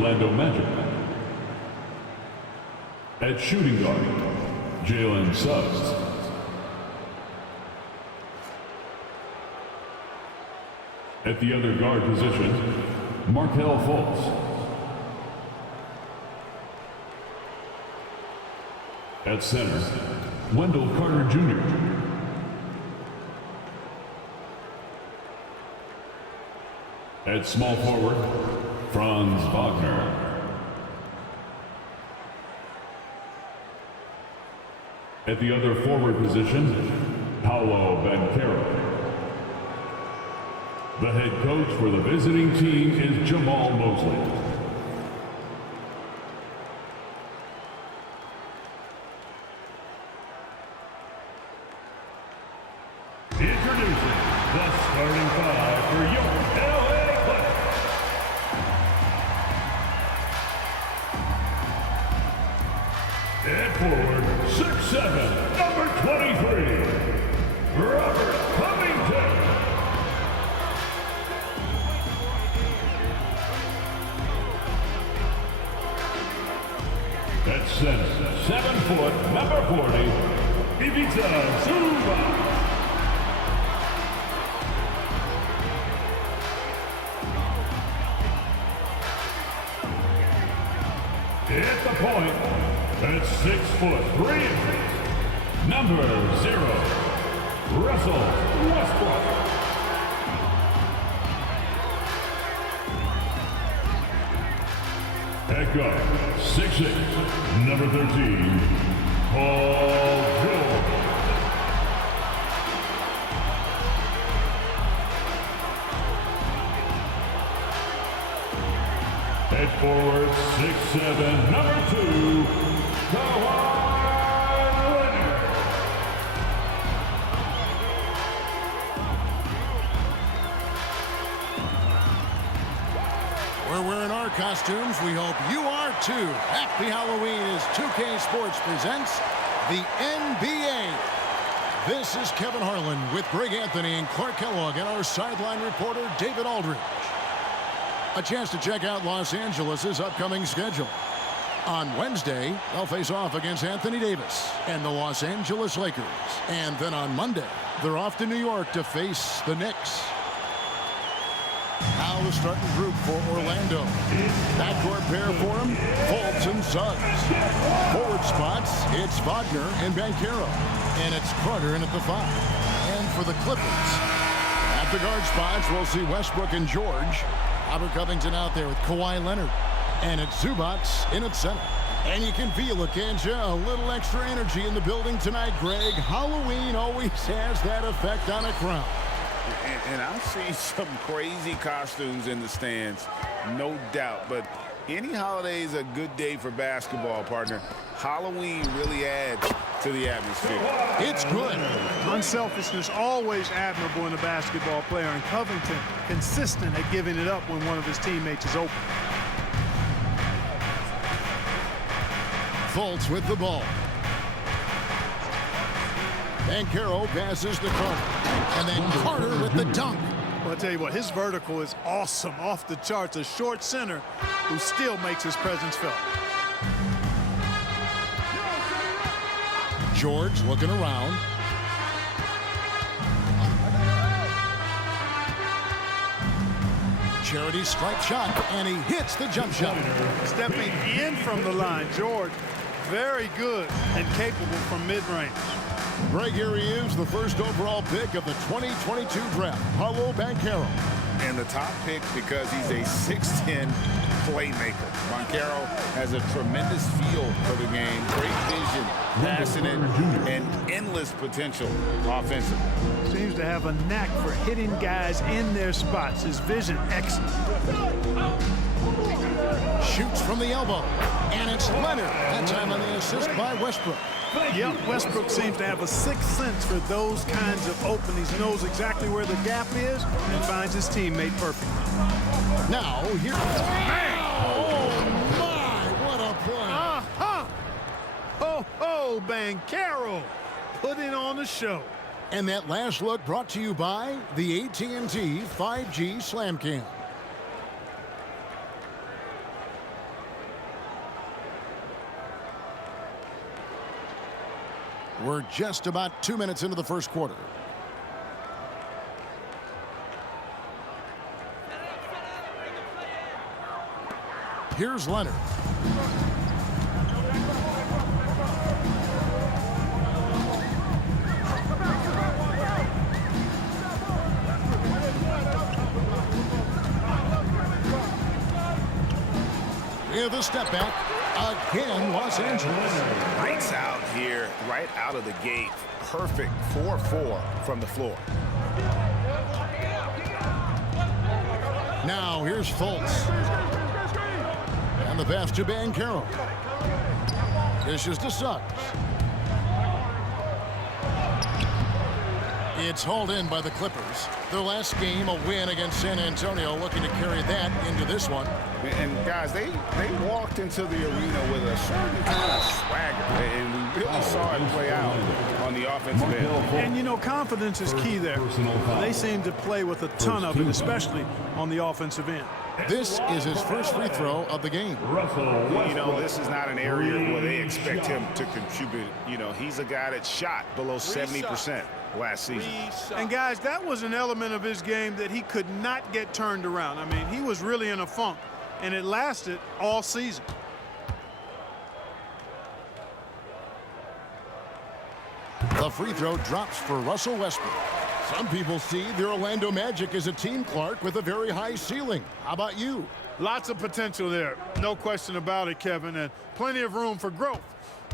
Orlando Magic. At shooting guard, Jalen Suggs. At the other guard position, Markelle Fultz. At center, Wendell Carter Jr. At small forward, Franz Wagner. At the other forward position, Paolo Banchero. The head coach for the visiting team is Jamal Mosley. Introducing the starting five for your LA Clippers. At forward, 6'7", number 23, Robert Covington. At center, 7 foot, number 40, Ivica Zubac. At the point, at 6 foot 3 inches, number 0, Russell Westbrook. At guard, 6'8", number 13, Paul George. At forward, 6'7", number 2, Kawhi Leonard. We're wearing our costumes. We hope you are too. Happy Halloween as 2K Sports presents the NBA. This is Kevin Harlan with Greg Anthony and Clark Kellogg and our sideline reporter David Aldridge. A chance to check out Los Angeles' upcoming schedule. On Wednesday, they'll face off against Anthony Davis and the Los Angeles Lakers. And then on Monday, they're off to New York to face the Knicks. Now the starting group for Orlando. Backcourt pair for him, Fultz and Suggs. Forward spots, it's Wagner and Banchero. And it's Carter in at the 5. And for the Clippers, at the guard spots, we'll see Westbrook and George. Robert Covington out there with Kawhi Leonard. And it's Zubac in at center. And you can feel it, can't you? A little extra energy in the building tonight, Greg. Halloween always has that effect on a crowd. And I've seen some crazy costumes in the stands, no doubt. But any holiday is a good day for basketball, partner. Halloween really adds to the atmosphere. It's good. Unselfishness always admirable in a basketball player, and Covington consistent at giving it up when one of his teammates is open. Fultz with the ball. Banchero passes to Carter. And then Carter with the dunk. Well, I'll tell you what, his vertical is awesome, off the charts. A short center who still makes his presence felt. George looking around. Charity strike shot, and he hits the jump shot. Stepping in from the line, George, very good and capable from mid-range. Greg, here he is, the first overall pick of the 2022 draft, Paolo Banchero. And the top pick because he's a 6'10" playmaker. Banchero has a tremendous feel for the game, great vision, passionate, and endless potential offensively. Seems to have a knack for hitting guys in their spots. His vision, excellent. Shoots from the elbow, and it's Leonard. That time on the assist by Westbrook. Yep, Westbrook seems to have a sixth sense for those kinds of openings, knows exactly where the gap is, and finds his teammate perfect. Now, here. Oh, my, what a play. Ho, Banchero, putting on the show. And that last look brought to you by the AT&T 5G Slam Cam. We're just about 2 minutes into the first quarter. Here's Leonard. With a step back, again, Los Angeles. Lights out here, right out of the gate. Perfect 4-4 from the floor. Now here's Fultz. And the pass to Banchero. Dishes to Suggs. It's hauled in by the Clippers. Their last game, a win against San Antonio, looking to carry that into this one. And guys, they walked into the arena with a certain kind of swagger, and we really saw it play out on the offensive end. And, you know, confidence is key there. They seem to play with a ton of it, especially on the offensive end. This is his first free throw of the game. You know, this is not an area where they expect him to contribute. You know, he's a guy that shot below 70% last season. And, guys, that was an element of his game that he could not get turned around. I mean, he was really in a funk, and it lasted all season. The free throw drops for Russell Westbrook. Some people see the Orlando Magic as a team, Clark, with a very high ceiling. How about you? Lots of potential there. No question about it, Kevin, and plenty of room for growth.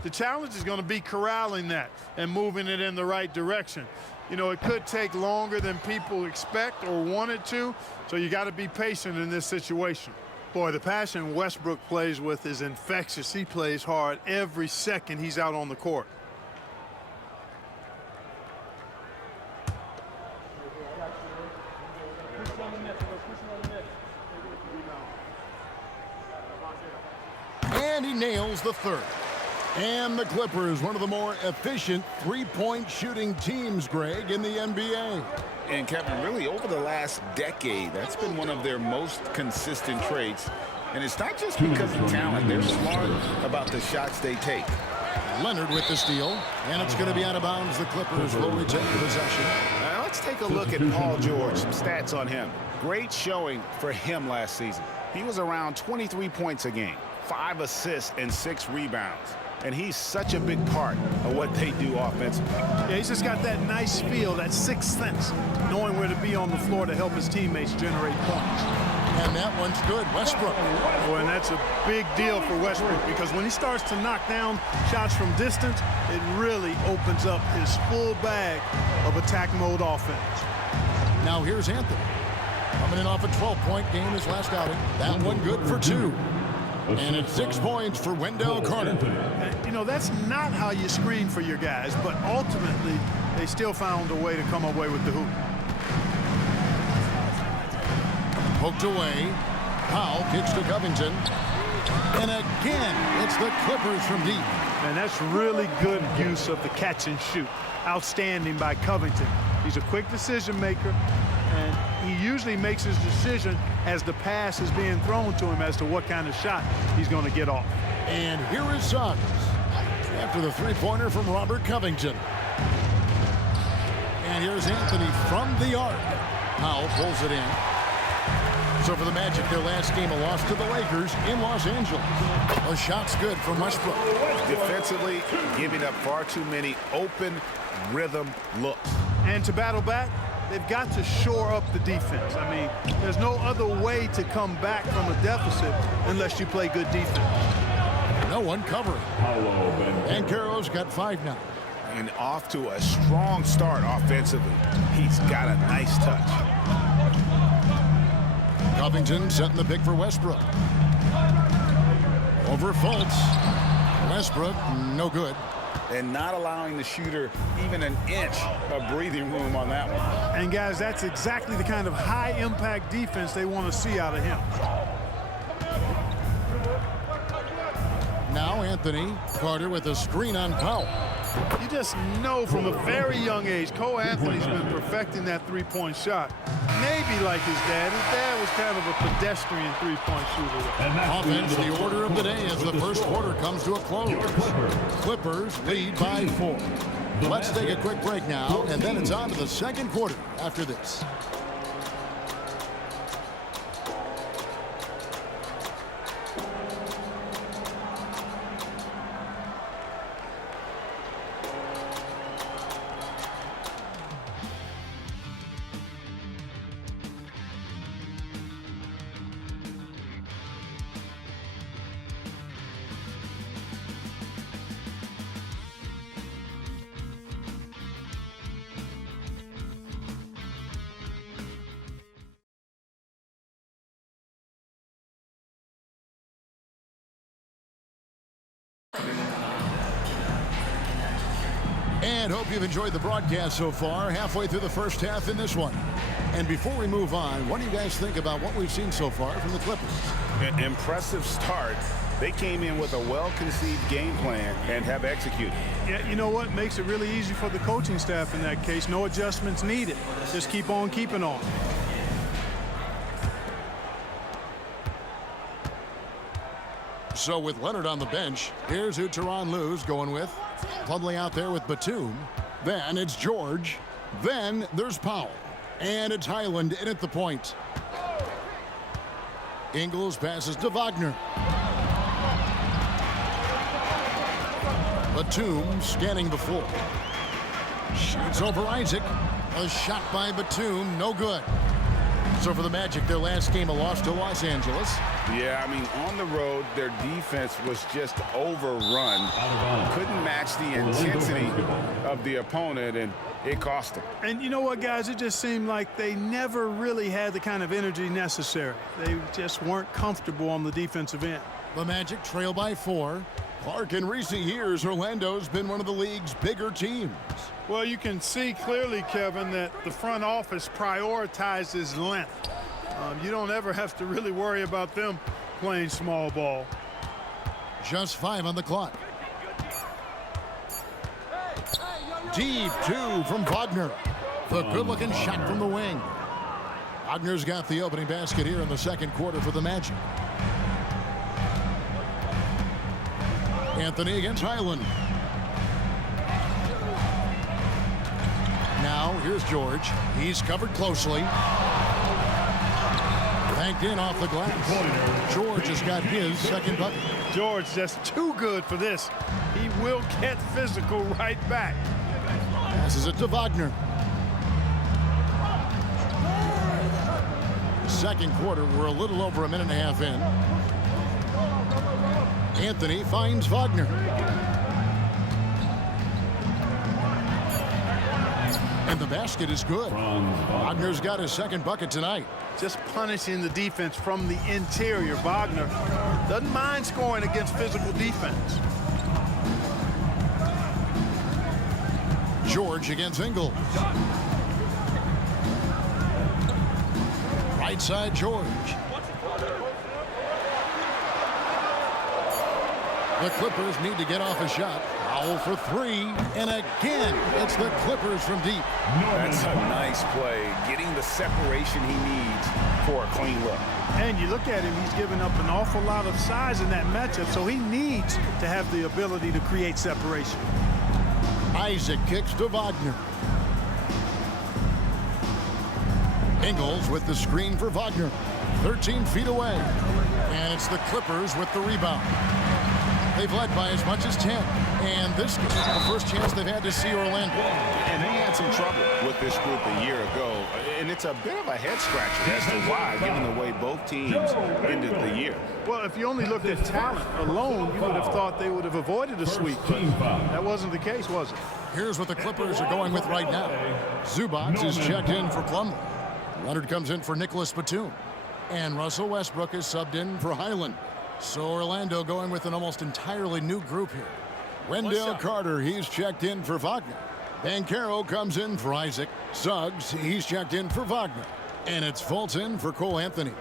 The challenge is going to be corralling that and moving it in the right direction. You know, it could take longer than people expect or want it to, so you got to be patient in this situation. Boy, the passion Westbrook plays with is infectious. He plays hard every second he's out on the court. And he nails the third. And the Clippers, one of the more efficient three-point shooting teams, Greg, in the NBA. And Kevin, really over the last decade, that's been one of their most consistent traits. And it's not just because of talent. They're smart about the shots they take. Leonard with the steal, and it's going to be out of bounds. The Clippers will retain possession. Now let's take a look at Paul George. Some stats on him. Great showing for him last season. He was around 23 points a game, 5 assists, and 6 rebounds. And he's such a big part of what they do offensively. Yeah, he's just got that nice feel, that sixth sense, knowing where to be on the floor to help his teammates generate points. And that one's good. Westbrook. Boy, and that's a big deal for Westbrook because when he starts to knock down shots from distance, it really opens up his full bag of attack mode offense. Now here's Anthony. Coming in off a 12-point game his last outing. That one good for 2. And it's 6 points for Wendell Carter. And, you know, that's not how you screen for your guys, but ultimately they still found a way to come away with the hoop. Poked away. Powell kicks to Covington. And again, it's the Clippers from deep. And that's really good use of the catch and shoot. Outstanding by Covington. He's a quick decision maker, and he usually makes his decision as the pass is being thrown to him as to what kind of shot he's going to get off. And here is Suggs after the three-pointer from Robert Covington. And here's Anthony from the arc. Powell pulls it in. So for the Magic, their last game, a loss to the Lakers in Los Angeles. A shot's good from Westbrook. Defensively, giving up far too many open rhythm looks. And to battle back, they've got to shore up the defense. I mean, there's no other way to come back from a deficit unless you play good defense. No one covering. And Banchero's got 5 now. And off to a strong start offensively. He's got a nice touch. Covington setting the pick for Westbrook. Over Fultz. Westbrook, no good. And not allowing the shooter even an inch of breathing room on that one. And, guys, that's exactly the kind of high-impact defense they want to see out of him. Now Anthony Carter with a screen on Powell. You just know from a very young age, Cole Anthony's been perfecting that three-point shot. Maybe like his dad. His dad was kind of a pedestrian three-point shooter. Offense, the order of the day as the first quarter comes to a close. Clippers lead by 4. Let's take a quick break now, and then it's on to the second quarter after this. And hope you've enjoyed the broadcast so far, halfway through the first half in this one. And before we move on, what do you guys think about what we've seen so far from the Clippers? An impressive start. They came in with a well-conceived game plan and have executed. Yeah, you know what? Makes it really easy for the coaching staff in that case. No adjustments needed. Just keep on keeping on. So with Leonard on the bench, here's who Tyronn Lue's going with. Plumlee out there with Batum. Then it's George. Then there's Powell. And it's Highland in at the point. Ingles passes to Wagner. Batum scanning the floor. Shoots over Isaac. A shot by Batum, no good. So for the Magic, their last game, a loss to Los Angeles. Yeah, I mean, on the road, their defense was just overrun. Couldn't match the intensity of the opponent, and it cost them. And you know what, guys? It just seemed like they never really had the kind of energy necessary. They just weren't comfortable on the defensive end. The Magic trail by 4. Clark, in recent years, Orlando's been one of the league's bigger teams. Well, you can see clearly, Kevin, that the front office prioritizes length. You don't ever have to really worry about them playing small ball. Just 5 on the clock. Deep 2 from Wagner. The good-looking shot from the wing. Wagner's got the opening basket here in the second quarter for the Magic. Anthony against Highland. Now, here's George. He's covered closely. Banked in off the glass. George has got his second bucket. George just too good for this. He will get physical right back. Passes it to Wagner. Second quarter, we're a little over a minute and a half in. Anthony finds Wagner. And the basket is good. Wagner's got his second bucket tonight. Just punishing the defense from the interior. Wagner doesn't mind scoring against physical defense. George against Ingles. Right side, George. The Clippers need to get off a shot. Powell for 3. And again, it's the Clippers from deep. That's a nice play, getting the separation he needs for a clean look. And you look at him, he's given up an awful lot of size in that matchup, so he needs to have the ability to create separation. Isaac kicks to Wagner. Ingles with the screen for Wagner. 13 feet away. And it's the Clippers with the rebound. They've led by as much as 10. And this is the first chance they've had to see Orlando. And they had some trouble with this group a year ago. And it's a bit of a head-scratcher as to why, given the way both teams ended the year. Well, if you only looked at talent alone, you would have thought they would have avoided a sweep. But that wasn't the case, was it? Here's what the Clippers are going with right now. Zubac is checked in for Plumlee. Leonard comes in for Nicholas Batum. And Russell Westbrook is subbed in for Highland. So Orlando going with an almost entirely new group here. Wendell Carter, he's checked in for Wagner. Banchero comes in for Isaac. Suggs, he's checked in for Wagner. And it's Fulton for Cole Anthony.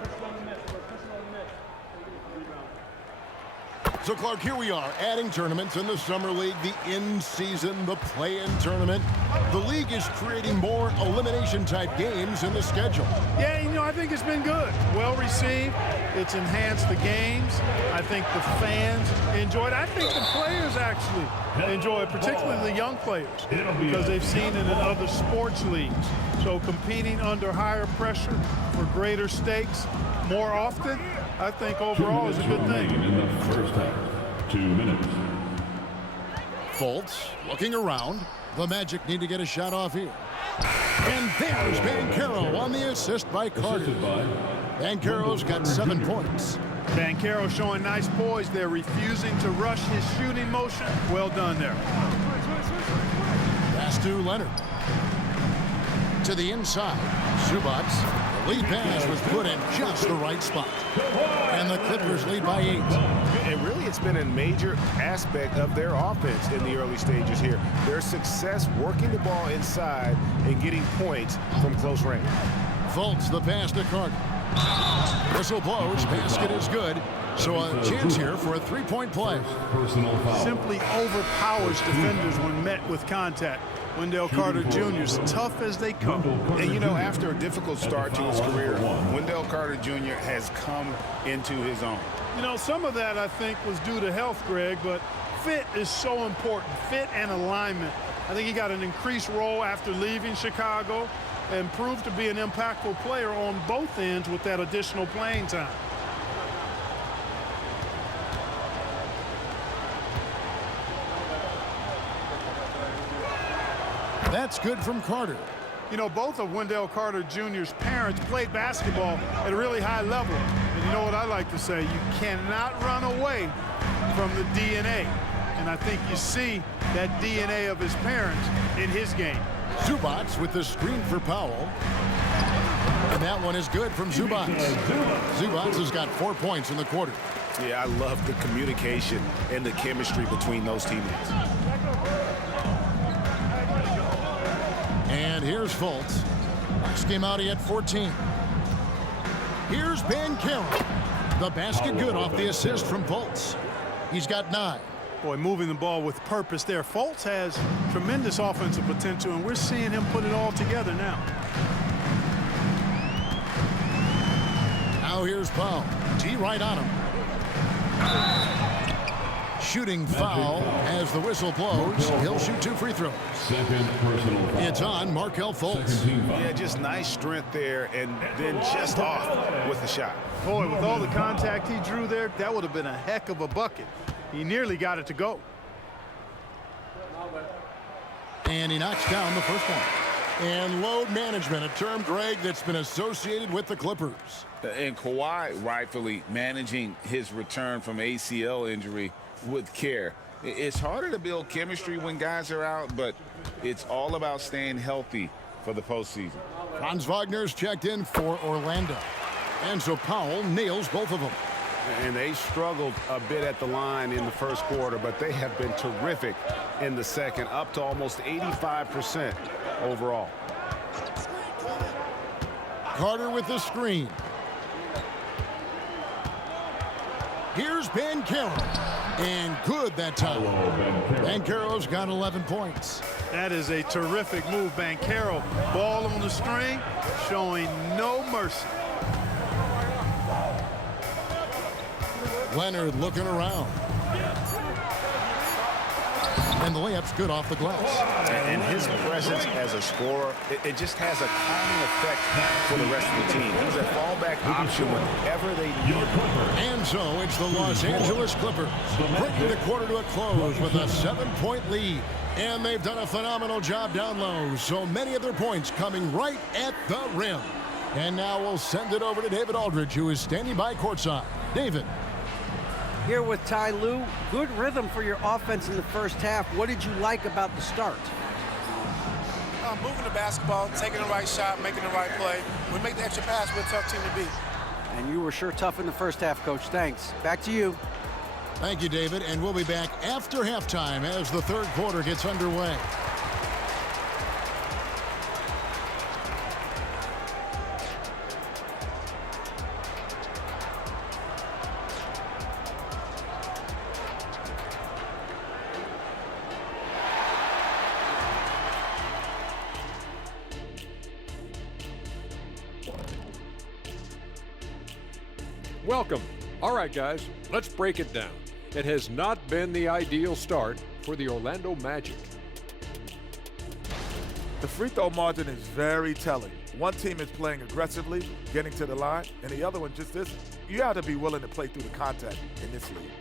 So, Clark, here we are, adding tournaments in the Summer League, the in-season, the play-in tournament. The league is creating more elimination-type games in the schedule. Yeah, you know, I think it's been good. Well received. It's enhanced the games. I think the fans enjoy it. I think the players actually enjoy it, particularly the young players, because they've seen it in other sports leagues. So competing under higher pressure for greater stakes more often, I think overall is a good thing. In the first half, 2 minutes. Fultz looking around. The Magic need to get a shot off here. And there's Banchero on the assist by Carter. Assisted by Banchero's got 7 points. Banchero showing nice poise there, refusing to rush his shooting motion. Well done there. Pass to Leonard. To the inside. Zubac. The lead pass was put in just the right spot. And the Clippers lead by 8. And really, it's been a major aspect of their offense in the early stages here. Their success working the ball inside and getting points from close range. Fultz the pass to Carter. Whistle blows. Basket is good. So a chance here for a three-point play. Personal foul. Simply overpowers defenders when met with contact. Wendell Carter Jr. is tough as they come. And you know, after a difficult start to his career, Wendell Carter Jr. has come into his own. You know, some of that I think was due to health, Greg, but fit is so important. Fit and alignment. I think he got an increased role after leaving Chicago and proved to be an impactful player on both ends with that additional playing time. That's good from Carter. You know, both of Wendell Carter Jr.'s parents played basketball at a really high level. And you know what I like to say, you cannot run away from the DNA. And I think you see that DNA of his parents in his game. Zubac with the screen for Powell. And that one is good from Zubac. Zubac has got 4 points in the quarter. Yeah, I love the communication and the chemistry between those teammates. And here's Fultz. Last game out, he had 14. Here's Banchero. The basket good off the assist from Fultz. He's got 9. Boy, moving the ball with purpose there. Fultz has tremendous offensive potential, and we're seeing him put it all together now. Now here's Powell. T right on him. Shooting foul as the whistle blows. He'll shoot 2 free throws. Second personal foul. It's on Markelle Fultz. Second team foul. Yeah, just nice strength there and then just off with the shot. Boy, with all the contact he drew there, that would have been a heck of a bucket. He nearly got it to go. And he knocks down the first one. And load management, a term, Greg, that's been associated with the Clippers. And Kawhi rightfully managing his return from ACL injury with care. It's harder to build chemistry when guys are out, but it's all about staying healthy for the postseason. Franz Wagner's checked in for Orlando. And so Powell nails both of them. And they struggled a bit at the line in the first quarter, but they have been terrific in the second, up to almost 85% overall. Carter with the screen. Here's Banchero. And good that time. Banchero's got 11 points. That is a terrific move, Banchero. Ball on the string, showing no mercy. Leonard looking around. And the layup's good off the glass. And his presence as a scorer, it just has a calming effect for the rest of the team. He's a fallback option whenever they need it. And so it's the Los Angeles Clippers bringing the quarter to a close with a 7-point lead. And they've done a phenomenal job down low. So many of their points coming right at the rim. And now we'll send it over to David Aldridge, who is standing by courtside. David. Here with Ty Lue, good rhythm for your offense in the first half. What did you like about the start? Moving the basketball, taking the right shot, making the right play. We make the extra pass, we're a tough team to beat. And you were sure tough in the first half, Coach. Thanks. Back to you. Thank you, David. And we'll be back after halftime as the third quarter gets underway. Welcome. All right, guys, let's break it down. It has not been the ideal start for the Orlando Magic. The free throw margin is very telling. One team is playing aggressively, getting to the line, and the other one just isn't. You have to be willing to play through the contact in this league.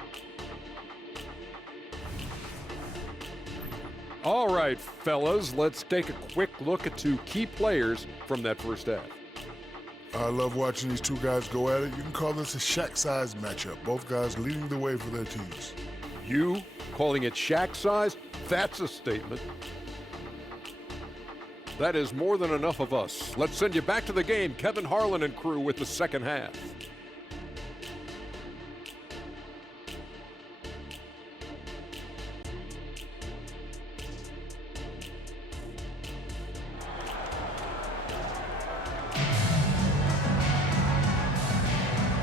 All right, fellas, let's take a quick look at 2 key players from that first half. I love watching these 2 guys go at it. You can call this a Shaq-size matchup. Both guys leading the way for their teams. You calling it Shaq size? That's a statement. That is more than enough of us. Let's send you back to the game, Kevin Harlan and crew, with the second half.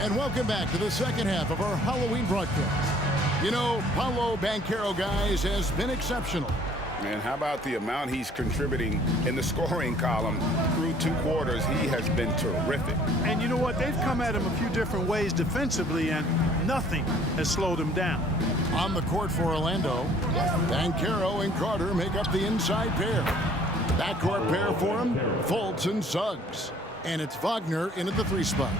And welcome back to the second half of our Halloween broadcast. You know, Paolo Banchero, guys, has been exceptional. Man, how about the amount he's contributing in the scoring column through 2 quarters? He has been terrific. And you know what? They've come at him a few different ways defensively, and nothing has slowed him down. On the court for Orlando, Banchero and Carter make up the inside pair. Backcourt pair for him, Fultz and Suggs. And it's Wagner in at the 3 spot.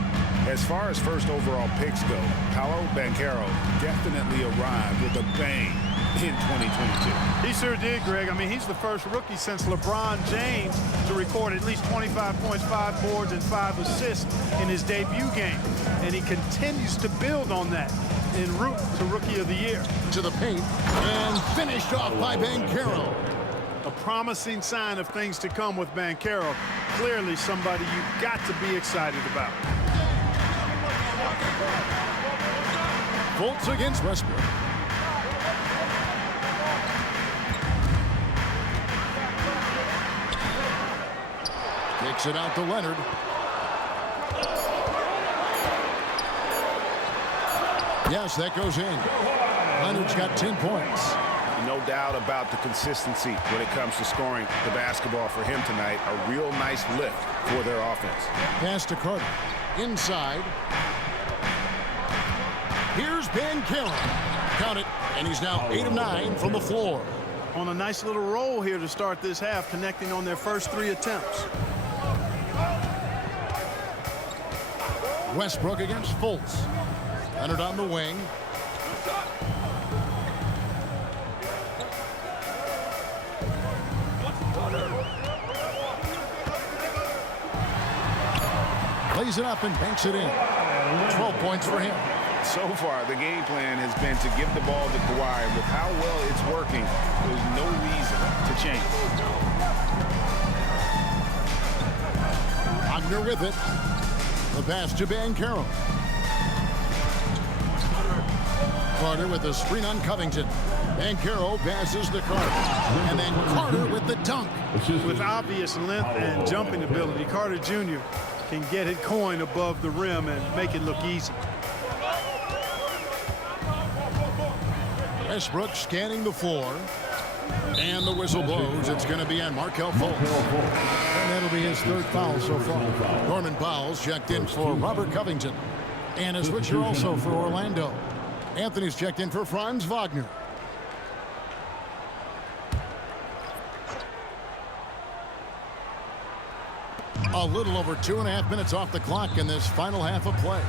As far as first overall picks go, Paolo Banchero definitely arrived with a bang in 2022. He sure did, Greg. I mean, he's the first rookie since LeBron James to record at least 25 points, 5 boards, and 5 assists in his debut game. And he continues to build on that en route to Rookie of the Year. To the paint, and finished off by Banchero. A promising sign of things to come with Banchero. Clearly somebody you've got to be excited about. Fultz against Westbrook. Kicks it out to Leonard. Yes, that goes in. Leonard's got 10 points. No doubt about the consistency when it comes to scoring the basketball for him tonight. A real nice lift for their offense. Pass to Carter. Inside. Here's Banchero. Count it. And he's now 8 of 9 from the floor. On a nice little roll here to start this half, connecting on their first 3 attempts. Westbrook against Fultz. Leonard on the wing. Plays it up and banks it in. 12 points for him. So far, the game plan has been to give the ball to Kawhi. With how well it's working, there's no reason to change. Wagner with it. The pass to Banchero. Carter with the screen on Covington. Banchero passes to Carter. And then Carter with the dunk. With obvious length and jumping ability, Carter Jr. can get it coin above the rim and make it look easy. Westbrook scanning the floor. And the whistle blows. It's going to be on Markelle Fultz. And that'll be his 3rd foul so far. Norman Powell's checked in for Robert Covington. And a switcher also for Orlando. Anthony's checked in for Franz Wagner. A little over 2.5 minutes off the clock in this final half of play.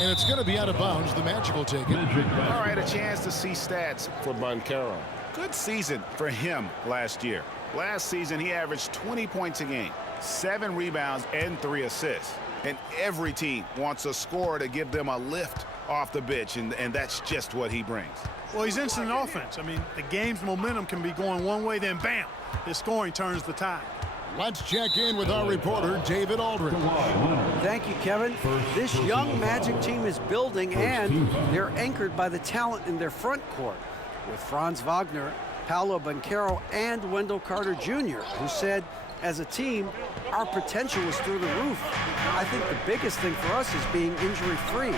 And it's going to be out of bounds. The Magic will take it. All right, a chance to see stats for Banchero. Good season for him last year. Last season, he averaged 20 points a game, 7 rebounds, and 3 assists. And every team wants a scorer to give them a lift off the bench, and that's just what he brings. Well, he's instant offense. I mean, the game's momentum can be going one way, then bam, his scoring turns the tide. Let's check in with our reporter, David Aldridge. Thank you, Kevin. This young Magic team is building, and they're anchored by the talent in their front court with Franz Wagner, Paolo Banchero, and Wendell Carter Jr., who said, as a team, our potential is through the roof. I think the biggest thing for us is being injury-free.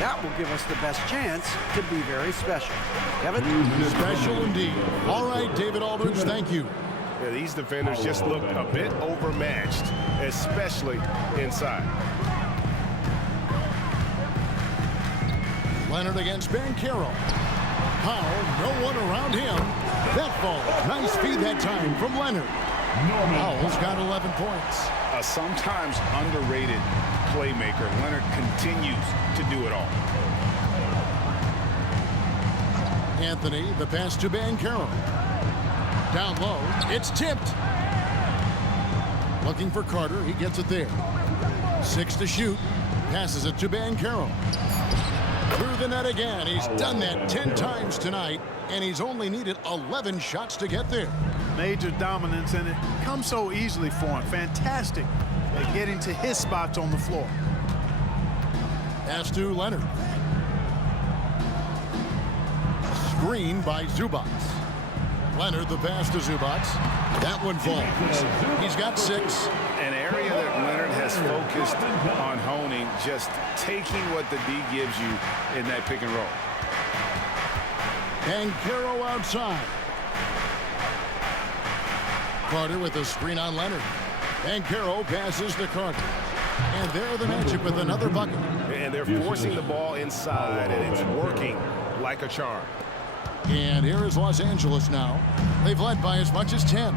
That will give us the best chance to be very special. Kevin? Special indeed. All right, David Aldridge, thank you. Yeah, these defenders just look a bit overmatched, especially inside. Leonard against Banchero. Powell, no one around him. That ball, nice feed that time from Leonard. Powell's got 11 points. A sometimes underrated playmaker. Leonard continues to do it all. Anthony, the pass to Banchero. Down low, it's tipped. Looking for Carter, he gets it there. 6 to shoot, passes it to Banchero. Through the net again. He's done that 10 times tonight, and he's only needed 11 shots to get there. Major dominance, and it comes so easily for him. Fantastic at getting to his spots on the floor. Pass to Leonard. Screen by Zubac. Leonard, the pass to Zubac. That one falls. He's got 6. An area that Leonard has focused on honing, just taking what the D gives you in that pick and roll. Banchero outside. Carter with a screen on Leonard. Banchero passes to Carter. And there the Magic with another bucket. And they're forcing the ball inside, and it's working like a charm. And here is Los Angeles now. They've led by as much as 10.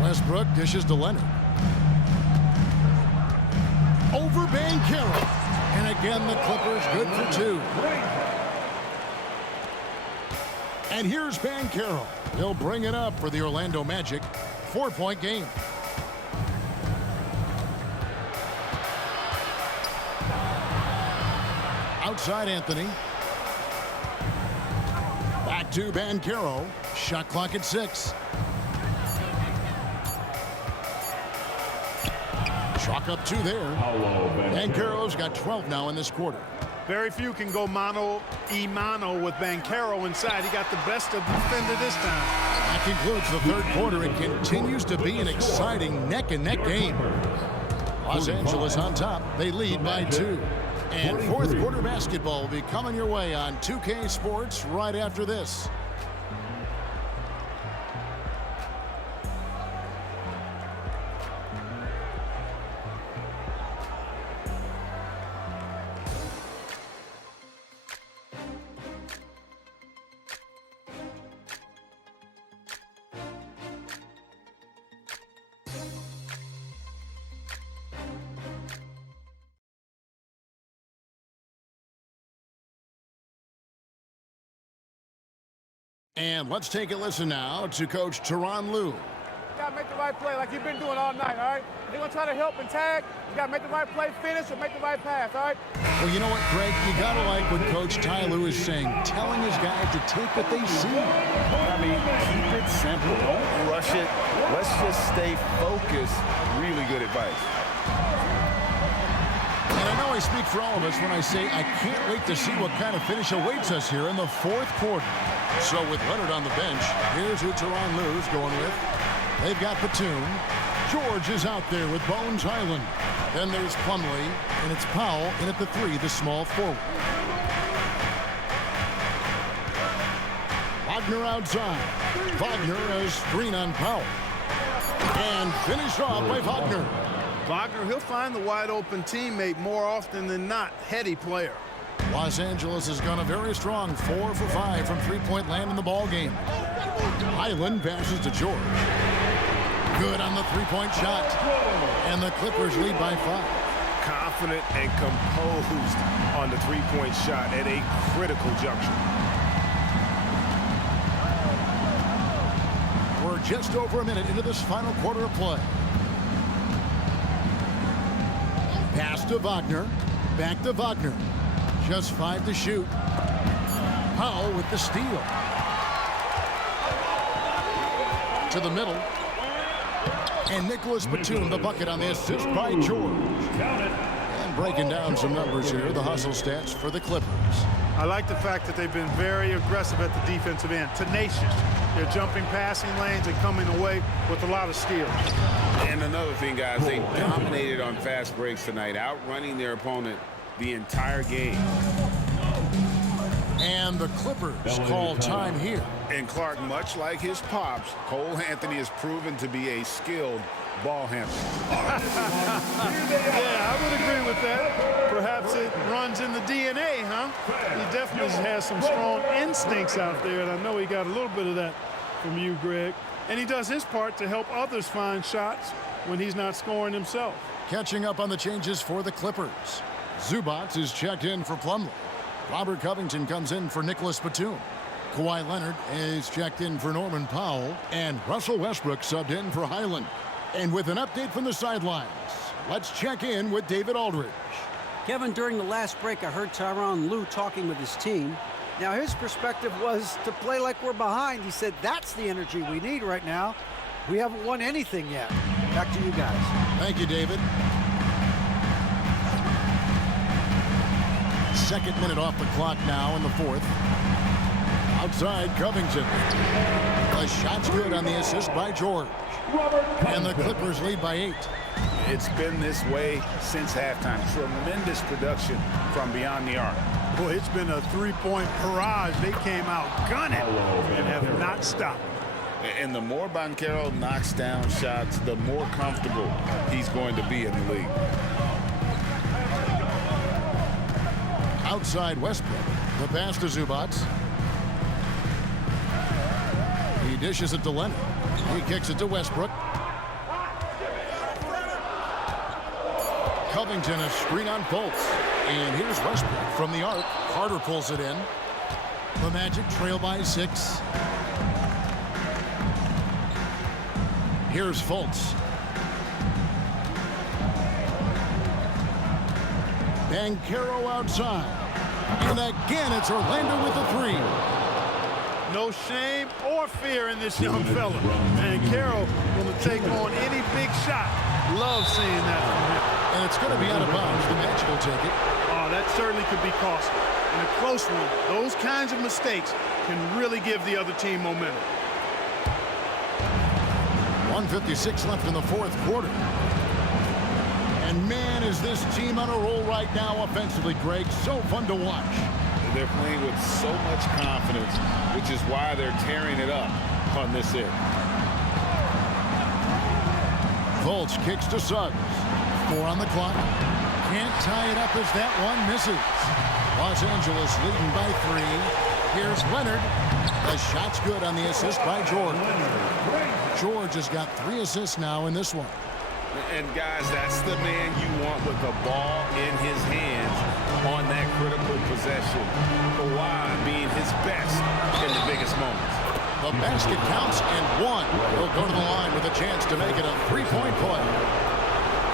Westbrook dishes to Leonard. Over Banchero. And again, the Clippers good for 2. And here's Banchero. He'll bring it up for the Orlando Magic. 4-point game. Outside Anthony. Back to Banchero. Shot clock at 6. Chalk up 2 there. Banchero's got 12 now in this quarter. Very few can go mano-a-mano with Banchero inside. He got the best of the defender this time. That concludes the third quarter. It continues to be an exciting neck-and-neck game. Los Angeles on top. They lead by 2. And fourth quarter basketball will be coming your way on 2K Sports right after this. And let's take a listen now to Coach Tyronn Lue. You got to make the right play like you've been doing all night, all right? They're going to try to help and tag. You got to make the right play, finish, or make the right pass, all right? Well, you know what, Greg? You got to like what Coach Ty Lue is saying, telling his guys to take what they see. I mean, keep it simple. Don't rush it. Let's just stay focused. Really good advice. And I know I speak for all of us when I say I can't wait to see what kind of finish awaits us here in the fourth quarter. So with Leonard on the bench, here's who Tyronn Lue's going with. They've got Batum. George is out there with Bones Hyland. Then there's Plumlee, and it's Powell in at the 3, the small forward. Wagner outside. Wagner has screen on Powell. And finished off by Wagner. Wagner, he'll find the wide open teammate more often than not. Heady player. Los Angeles has gone a very strong 4 for 5 from three-point land in the ball game. Hyland passes to George. Good on the three-point shot. And the Clippers lead by 5. Confident and composed on the three-point shot at a critical juncture. We're just over a minute into this final quarter of play. Pass to Wagner. Back to Wagner. Just 5 to shoot. Powell with the steal. To the middle. And Nicholas Batum, the bucket on the assist by George. And breaking down some numbers here, the hustle stats for the Clippers. I like the fact that they've been very aggressive at the defensive end. Tenacious. They're jumping passing lanes and coming away with a lot of steals. And another thing, guys, they dominated on fast breaks tonight, outrunning their opponent the entire game. And the Clippers call time here. And Clark, much like his pops, Cole Anthony has proven to be a skilled ball handling. Yeah, I would agree with that. Perhaps it runs in the DNA, huh? He definitely has some strong instincts out there, and I know he got a little bit of that from you, Greg. And he does his part to help others find shots when he's not scoring himself. Catching up on the changes for the Clippers. Zubac is checked in for Plumlee. Robert Covington comes in for Nicholas Batum. Kawhi Leonard is checked in for Norman Powell. And Russell Westbrook subbed in for Highland. And with an update from the sidelines, let's check in with David Aldridge. Kevin, during the last break, I heard Tyronn Lue talking with his team. Now, his perspective was to play like we're behind. He said that's the energy we need right now. We haven't won anything yet. Back to you guys. Thank you, David. Second minute off the clock now in the fourth. Outside, Covington. The shot's good on the assist by George. And the Clippers lead by 8. It's been this way since halftime. Tremendous production from beyond the arc. Boy, it's been a three-point barrage. They came out gunning and have not stopped. And the more Banchero knocks down shots, the more comfortable he's going to be in the league. Outside Westbrook. The pass to Zubac. He dishes it to Leonard. He kicks it to Westbrook. Covington, a screen on Fultz. And here's Westbrook from the arc. Carter pulls it in. The Magic trail by 6. Here's Fultz. Banchero outside. And again, it's Orlando with the 3. No shame or fear in this young fella. And Carroll going to take on any big shot. Love seeing that from him. And it's going to be out of bounds. The Magic will take it. Oh, that certainly could be costly. In a close one, those kinds of mistakes can really give the other team momentum. 1:56 left in the fourth quarter. And man, is this team on a roll right now offensively, Greg. So fun to watch. They're playing with so much confidence, which is why they're tearing it up on this end. Fultz kicks to Suggs. 4 on the clock. Can't tie it up as that one misses. Los Angeles leading by 3. Here's Leonard. The shot's good on the assist by George. George has got 3 assists now in this one. And guys, that's the man you want with the ball in his hands on that critical possession. Kawhi being his best in the biggest moments. The basket counts and 1. He'll go to the line with a chance to make it a 3-point play.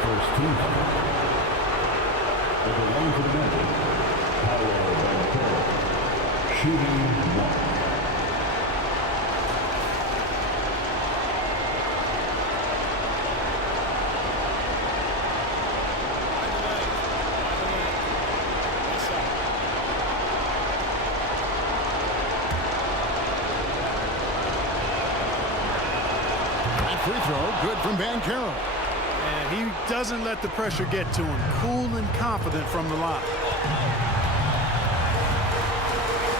First team foul. At the line for the Magic, Paolo Banchero, shooting 1. Free throw, good from Banchero. And he doesn't let the pressure get to him. Cool and confident from the line.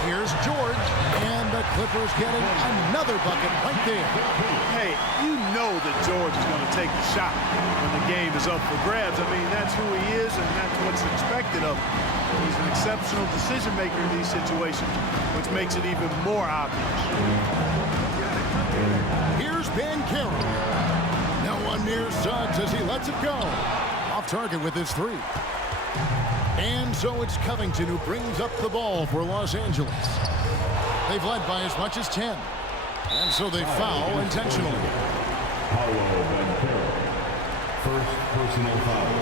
Here's George, and the Clippers getting another bucket right there. Hey, you know that George is going to take the shot when the game is up for grabs. I mean, that's who he is, and that's what's expected of him. He's an exceptional decision maker in these situations, which makes it even more obvious. Here's Banchero. No one near Suggs as he lets it go. Off target with his 3. And so it's Covington who brings up the ball for Los Angeles. They've led by as much as 10. And so they foul intentionally. Paolo Banchero. First personal foul.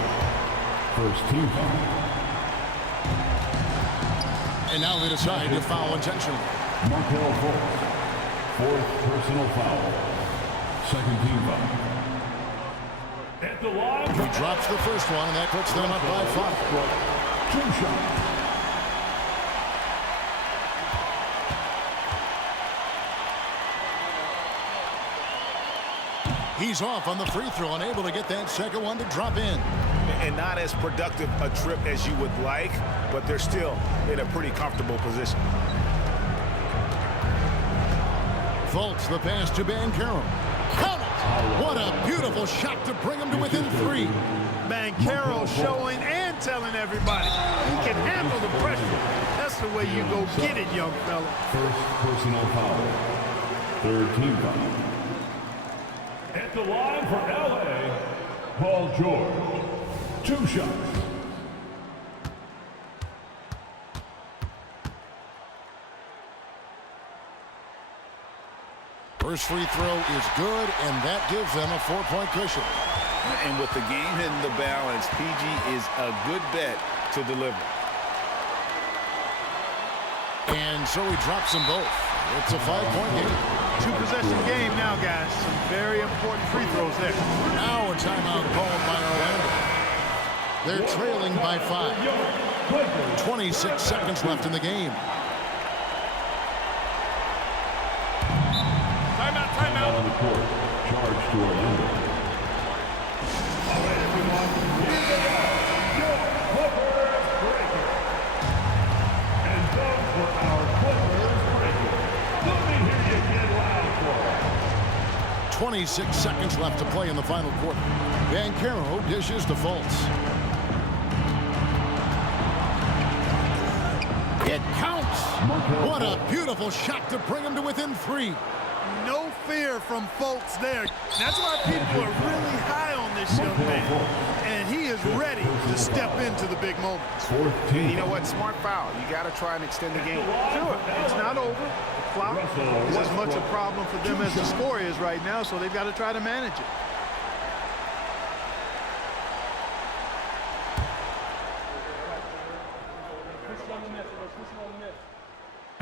First team foul. And now they decide to foul intentionally. Markelle Fultz. Fourth personal foul. Second team foul. At the line. He drops the first one, and that puts them up by 5. 2 shots. He's off on the free throw, unable to get that second one to drop in. And not as productive a trip as you would like, but they're still in a pretty comfortable position. Fultz, the pass to Banchero. Count it! What a beautiful shot to bring him to within 3. Banchero showing and telling everybody he can handle the pressure. That's the way you go get it, young fella. First personal foul. Third team foul. At the line for LA, Paul George. 2 shots. First free throw is good, and that gives them a 4-point cushion. And with the game in the balance, PG is a good bet to deliver. And so he drops them both. It's a 5-point game. 2-possession game now, guys. Some very important free throws there. Now a timeout called by Orlando. They're trailing by 5. 26 seconds left in the game. On the court, charge to Orlando. All right, everyone, here they are, your Clippers Breakers. And those were our Clippers Breakers. Let me hear you get loud for it. 26 seconds left to play in the final quarter. Banchero dishes to Fultz. It counts. What a beautiful shot to bring him to within 3. No fear from Fultz there. That's why people are really high on this young man. And he is ready to step into the big moments. You know what? Smart foul. You got to try and extend the game. Sure, it's not over. The clock is as much a problem for them as the score is right now, so they've got to try to manage it.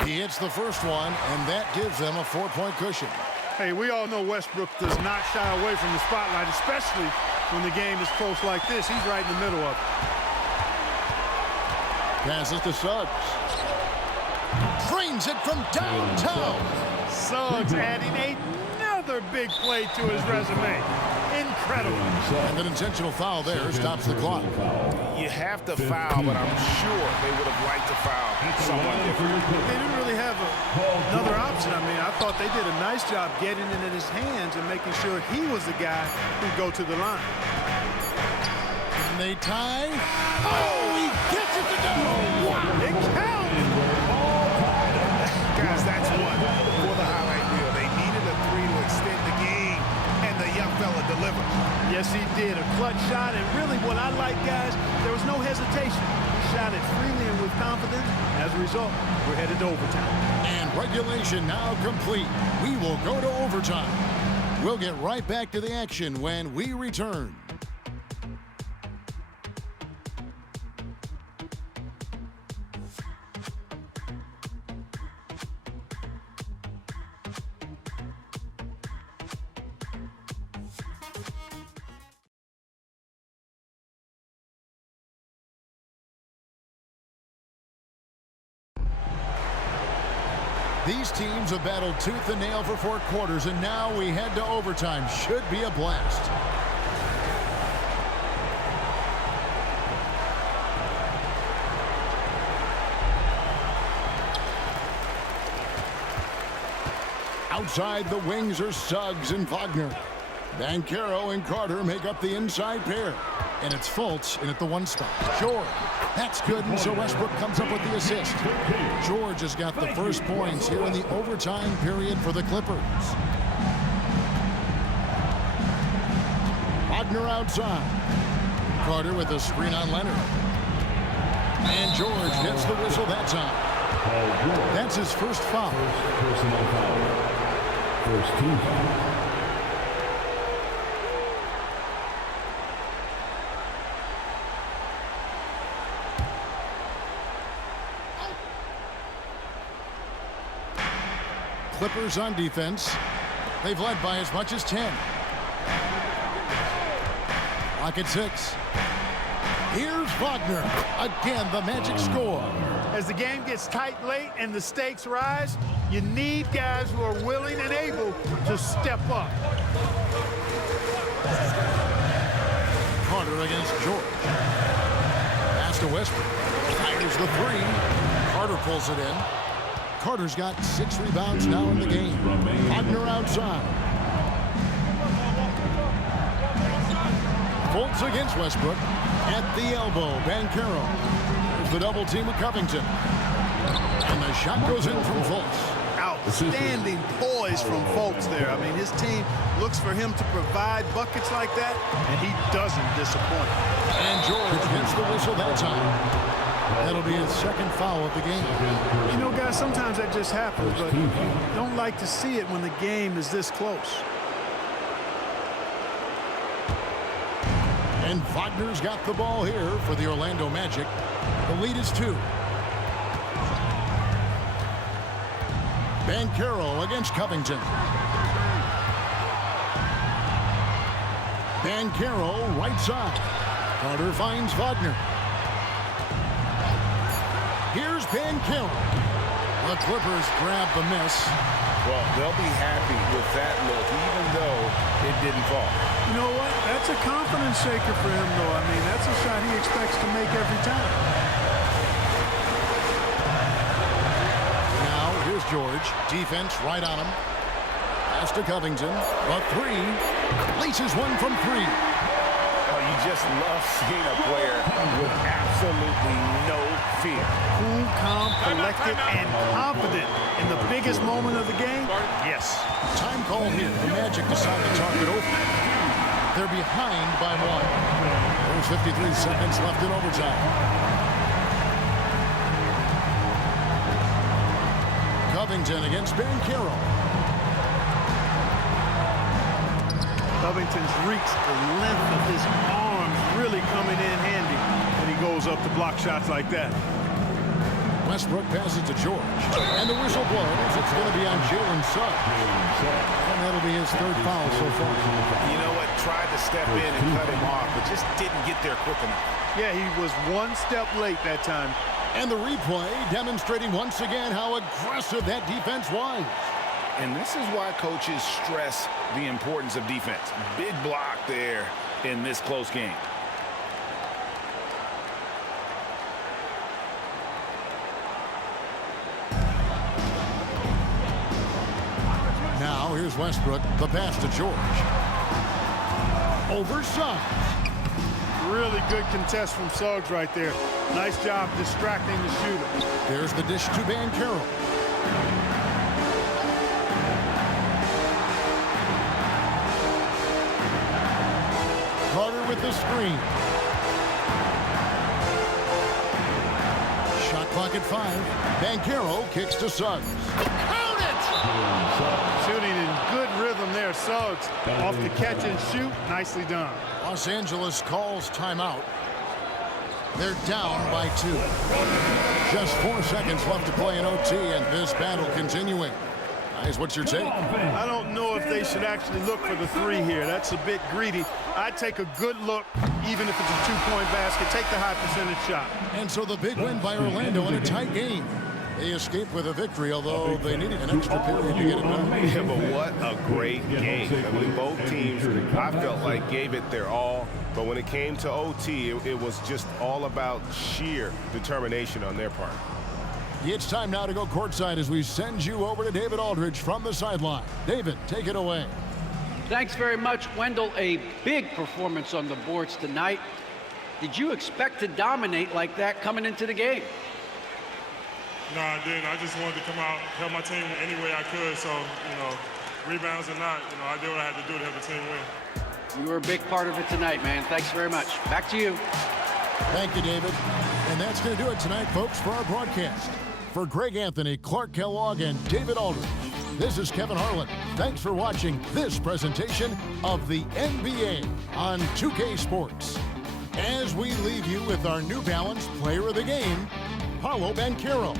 He hits the first one, and that gives them a 4-point cushion. Hey, we all know Westbrook does not shy away from the spotlight, especially when the game is close like this. He's right in the middle of it. Passes to Suggs. Drains it from downtown. Suggs adding another big play to his resume. Incredible. And an intentional foul there stops the clock. You have to foul, but I'm sure they would have liked to foul someone different. They didn't really have another option. I mean, I thought they did a nice job getting it in his hands and making sure he was the guy who'd go to the line. And they tie. Oh, he gets it to go. It counts. Guys, that's one for the highlight reel. They needed a 3 to extend the game, and the young fella delivered. Yes, he did. A clutch shot, and really what I like, guys, there was no hesitation. He shot it freely and with confidence. As a result, we're headed to overtime. And regulation now complete. We will go to overtime. We'll get right back to the action when we return. These teams have battled tooth and nail for 4 quarters, and now we head to overtime. Should be a blast. Outside the wings are Suggs and Wagner. Banchero and Carter make up the inside pair. And it's Fultz in at the 1 spot. George. That's good, and so Westbrook comes up with the assist. George has got the first points here in the overtime period for the Clippers. Wagner outside. Carter with a screen on Leonard. And George gets the whistle that time. That's his first foul. First personal foul. First team foul. Clippers on defense. They've led by as much as 10. Lock at 6. Here's Wagner. Again, the magic score. As the game gets tight late and the stakes rise, you need guys who are willing and able to step up. Carter against George. Pass to Westbrook. Fires the 3. Carter pulls it in. Carter's got 6 rebounds now in the game. Wagner outside. Fultz against Westbrook. At the elbow, Banchero. There's the double team of Covington. And the shot goes in from Fultz. Outstanding poise from Fultz there. I mean, his team looks for him to provide buckets like that, and he doesn't disappoint. And George gets the whistle that time. That'll be his second foul of the game. You know, guys, sometimes that just happens, but don't like to see it when the game is this close. And Wagner's got the ball here for the Orlando Magic. The lead is 2. Banchero against Covington. Banchero right side. Carter finds Wagner. Here's Banchero. The Clippers grab the miss. Well, they'll be happy with that look, even though it didn't fall. You know what? That's a confidence shaker for him, though. I mean, that's a shot he expects to make every time. Now, here's George. Defense right on him. Pass to Covington. A 3. Laces one from 3. Oh, you just love seeing a player with absolutely no fear. Cool, calm, collected, and confident in the biggest moment of the game. Yes. Time call here. The Magic decide to talk it over. They're behind by 1. There's 53 seconds left in overtime. Covington against Banchero. Covington's reach, the length of his arms really coming in handy when he goes up to block shots like that. Westbrook passes to George. And the whistle blows. It's going to be on Jalen Suggs. And that'll be his 3rd foul so far. You know what? Tried to step in and cut him off, but just didn't get there quick enough. Yeah, he was one step late that time. And the replay demonstrating once again how aggressive that defense was. And this is why coaches stress the importance of defense. Big block there in this close game. Now here's Westbrook. The pass to George. Over Suggs. Really good contest from Suggs right there. Nice job distracting the shooter. There's the dish to Banchero. Carter with the screen. Shot clock at 5. Banchero kicks to Suggs. Count it! Shooting in good rhythm there, Suggs. Off the catch and shoot. Nicely done. Los Angeles calls timeout. They're down by 2. Just 4 seconds left to play in OT, and this battle continuing. Guys, what's your take? I don't know if they should actually look for the 3 here. That's a bit greedy. I'd take a good look, even if it's a 2-point basket. Take the high percentage shot. And so the big win by Orlando in a tight game. They escaped with a victory, although they needed an extra period to get it done. Yeah, but what a great game. I mean, both teams, I felt like, gave it their all. But when it came to OT, it was just all about sheer determination on their part. It's time now to go courtside as we send you over to David Aldridge from the sideline. David, take it away. Thanks very much, Wendell. A big performance on the boards tonight. Did you expect to dominate like that coming into the game? No, I didn't. I just wanted to come out, help my team any way I could. So, rebounds or not, I did what I had to do to help the team win. You were a big part of it tonight, man. Thanks very much. Back to you. Thank you, David. And that's going to do it tonight, folks, for our broadcast. For Greg Anthony, Clark Kellogg, and David Aldridge, this is Kevin Harlan. Thanks for watching this presentation of the NBA on 2K Sports. As we leave you with our New Balance Player of the Game, Paolo Banchero.